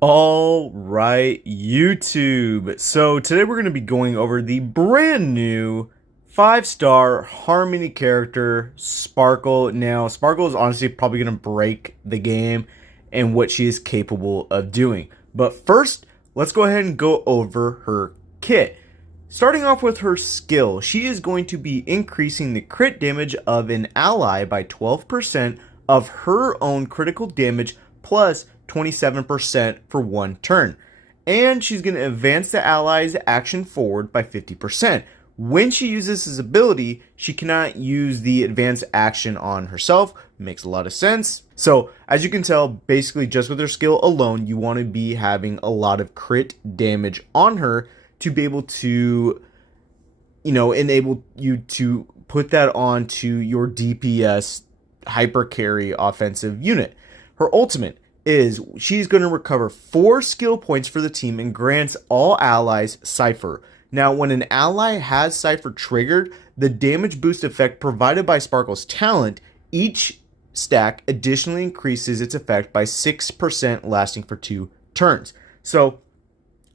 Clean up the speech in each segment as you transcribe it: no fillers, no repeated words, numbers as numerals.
All right, YouTube. So today we're going to be going over the brand new 5-star Harmony character, Sparkle. Now, Sparkle is honestly probably going to break the game and what she is capable of doing. But first, let's go ahead and go over her kit. Starting off with her skill, she is going to be increasing the crit damage of an ally by 12% of her own critical damage plus 27% for one turn. And she's going to advance the ally's action forward by 50%. When she uses this ability, she cannot use the advanced action on herself. Makes a lot of sense. So, as you can tell, basically just with her skill alone, you want to be having a lot of crit damage on her to be able to, enable you to put that onto your DPS hyper carry offensive unit. Her ultimate is she's going to recover 4 skill points for the team and grants all allies Cypher. Now, when an ally has Cypher triggered, the damage boost effect provided by Sparkle's talent, each stack additionally increases its effect by 6% lasting for 2 turns. So,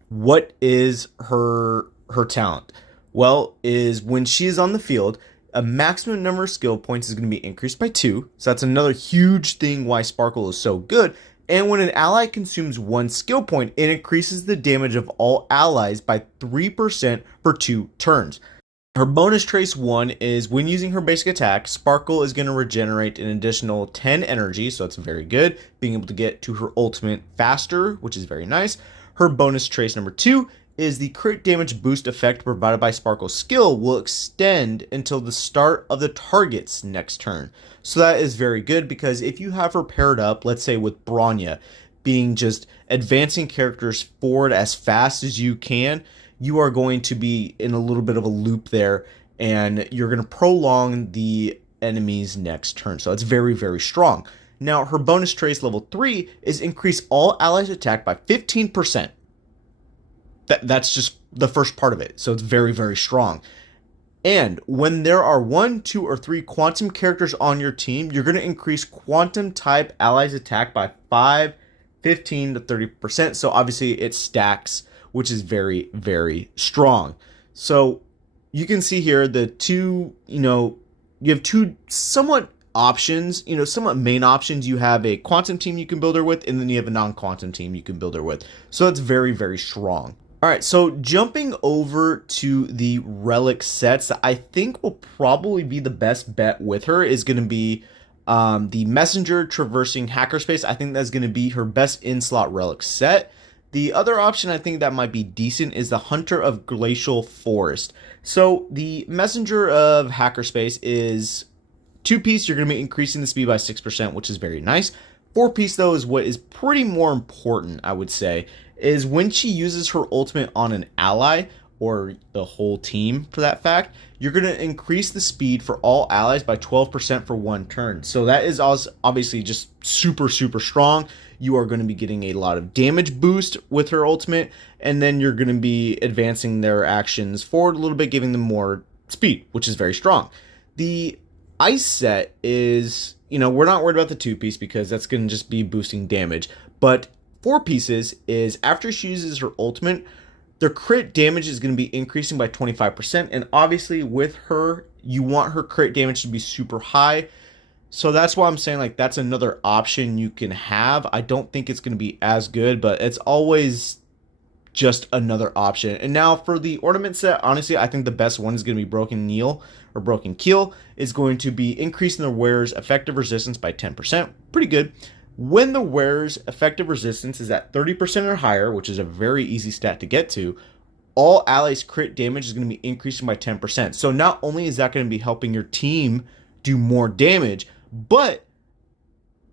what is her talent? Well, is when she is on the field, a maximum number of skill points is going to be increased by 2. So that's another huge thing why Sparkle is so good. And when an ally consumes 1 skill point, it increases the damage of all allies by 3% for 2 turns. Her bonus trace 1 is when using her basic attack, Sparkle is going to regenerate an additional 10 energy, so that's very good. Being able to get to her ultimate faster, which is very nice. Her bonus trace number 2 is the crit damage boost effect provided by Sparkle's skill will extend until the start of the target's next turn. So that is very good because if you have her paired up, let's say with Bronya, being just advancing characters forward as fast as you can, you are going to be in a little bit of a loop there and you're going to prolong the enemy's next turn. So it's very, very strong. Now, her bonus trace level 3 is increase all allies attack by 15%. That's just the first part of it. So it's very, very strong. And when there are 1, 2, or 3 quantum characters on your team, you're going to increase quantum type allies attack by 5, 15 to 30%. So obviously it stacks, which is very, very strong. So you can see here the two, you have 2 somewhat options, somewhat main options. You have a quantum team you can build her with, and then you have a non-quantum team you can build her with. So it's very, very strong. All right, so jumping over to the relic sets, I think will probably be the best bet with her is going to be the Messenger Traversing Hackerspace. I think that's going to be her best in-slot relic set. The other option I think that might be decent is the Hunter of Glacial Forest. So the Messenger of Hackerspace is 2-piece. You're going to be increasing the speed by 6%, which is very nice. 4-piece, though, is what is pretty more important, I would say, is when she uses her ultimate on an ally, or the whole team for that fact, you're going to increase the speed for all allies by 12% for 1 turn. So that is obviously just super, super strong. You are going to be getting a lot of damage boost with her ultimate, and then you're going to be advancing their actions forward a little bit, giving them more speed, which is very strong. The ice set is, we're not worried about the 2-piece because that's going to just be boosting damage, but 4 pieces is after she uses her ultimate, their crit damage is going to be increasing by 25%. And obviously with her, you want her crit damage to be super high. So that's why I'm saying like that's another option you can have. I don't think it's going to be as good, but it's always just another option. And now for the ornament set, honestly, I think the best one is going to be Broken Kneel or Broken Keel. Is going to be increasing the wearer's effective resistance by 10%. Pretty good. When the wearer's effective resistance is at 30% or higher, which is a very easy stat to get to, all allies' crit damage is going to be increasing by 10%. So not only is that going to be helping your team do more damage, but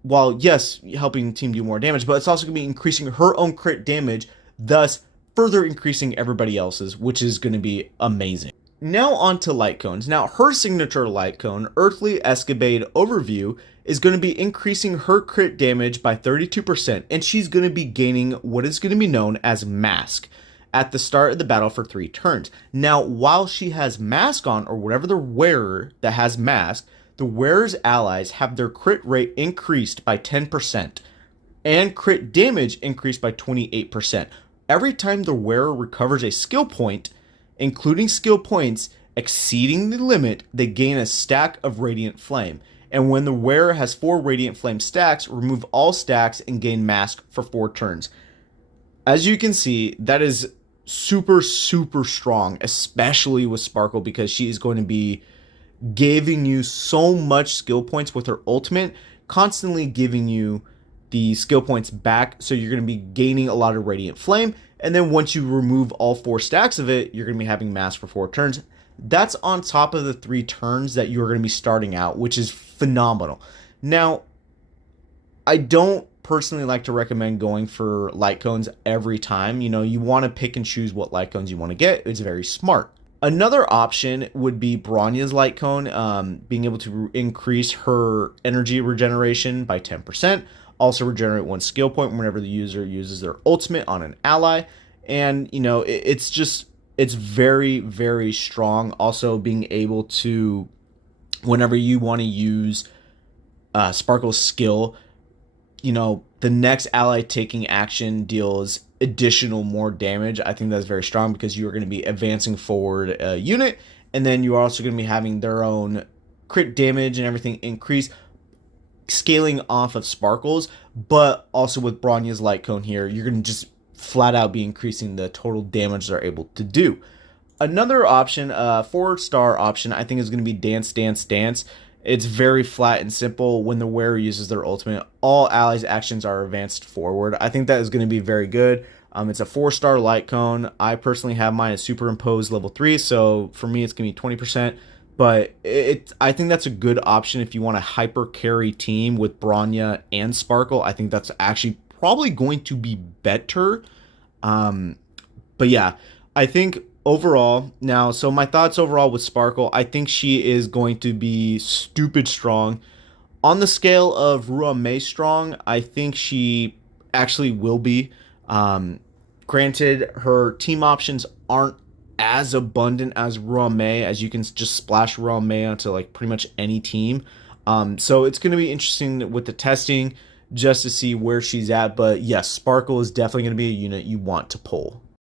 while yes, helping the team do more damage, but it's also going to be increasing her own crit damage, thus further increasing everybody else's, which is going to be amazing. Now on to light cones. Now her signature light cone, Earthly Escapade Overview, is going to be increasing her crit damage by 32%, and she's going to be gaining what is going to be known as Mask at the start of the battle for 3 turns. Now, while she has Mask on, or whatever the wearer that has Mask, the wearer's allies have their crit rate increased by 10%. and crit damage increased by 28%. Every time the wearer recovers a skill point, including skill points exceeding the limit, they gain a stack of Radiant Flame. And when the wearer has 4 Radiant Flame stacks, remove all stacks and gain Mask for 4 turns. As you can see, that is super, super strong, especially with Sparkle, because she is going to be giving you so much skill points with her ultimate, constantly giving you the skill points back. So you're going to be gaining a lot of Radiant Flame. And then once you remove all 4 stacks of it, you're going to be having Mask for 4 turns. That's on top of the 3 turns that you're going to be starting out, which is phenomenal. Now, I don't personally like to recommend going for light cones every time. You know, you want to pick and choose what light cones you want to get. It's very smart. Another option would be Bronya's light cone, being able to increase her energy regeneration by 10%. Also regenerate 1 skill point whenever the user uses their ultimate on an ally. And, you know, it's very, very strong. Also being able to, whenever you want to use Sparkle's skill, you know, the next ally taking action deals additional more damage. I think that's very strong because you are going to be advancing forward a unit, and then you are also going to be having their own crit damage and everything increase, scaling off of Sparkles. But also with Bronya's light cone here, you're going to just flat out be increasing the total damage they're able to do. Another option, 4-star option, I think is going to be Dance, Dance, Dance. It's very flat and simple. When the wearer uses their ultimate, all allies' actions are advanced forward. I think that is going to be very good. It's a 4-star light cone. I personally have mine as superimposed level 3, so for me it's going to be 20%. But I think that's a good option if you want a hyper carry team with Bronya and Sparkle. I think that's actually probably going to be better. But yeah, I think overall, now, so my thoughts overall with Sparkle, I think she is going to be stupid strong. On the scale of Ruame strong, I think she actually will be. Granted, her team options aren't as abundant as Ruame, as you can just splash Ruame onto like pretty much any team. So it's going to be interesting with the testing just to see where she's at. But yes, Sparkle is definitely going to be a unit you want to pull.